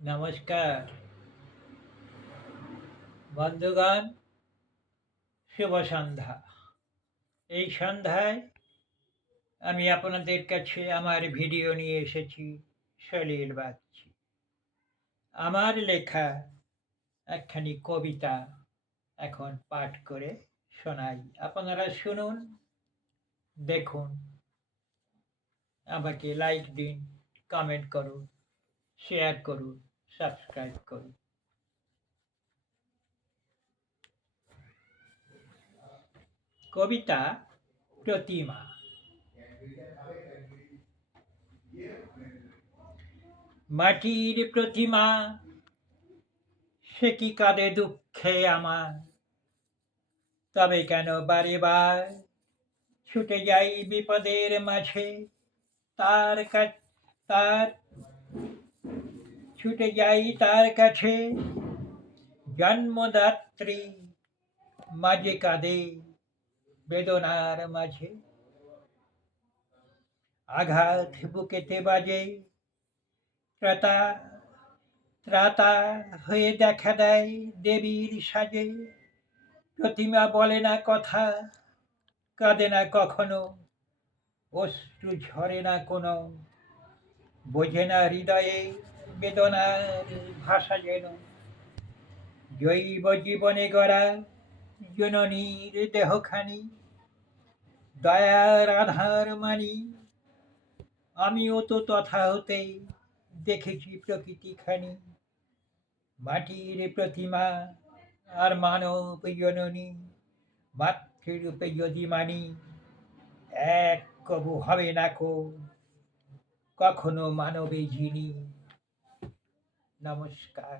নমস্কার বন্ধুগণ, শুভ সন্ধ্যা। এই সন্ধ্যায় আমি আপনাদের কাছে আমার ভিডিও নিয়ে এসেছি। সলিল বাগচি আমার লেখা একখানি কবিতা এখন পাঠ করে শোনাই। আপনারা শুনুন, দেখুন, আমাকে লাইক দিন, কমেন্ট করুন, শেয়ার করুন, সাবস্ক্রাইব করুন। কবিতা প্রতিমা। মাটির প্রতিমা, সে কি কাঁদে দুঃখে আমার, তবে কেন বারে বার ছুটে যাই বিপদের মাঝে, তার তার ছুটে যাই তার কাছে। জন্মদাত্রী মাঝে কাঁদে বেদনার মাঝে, আঘাত বুকেতে বাজে, ত্রাতা ত্রাতা হয়ে দেখা দেয় দেবীর সাজে। প্রতিমা বলে না কথা, কাঁদে না কখনো, অশ্রু ঝরে না কোনো, বোঝে না হৃদয়ে বেদনার ভাষা যেন। জৈব জীবনে গড়া জননীর দেহখানি, দয়ার আধার মানি, আমিও তো তথা হতে দেখেছি প্রকৃতিখানি। মাটির প্রতিমা আর মানব জননী, মাতৃরূপে যদি মানি, এক কবু হবে না কখনো মানবে যিনি। নমস্কার।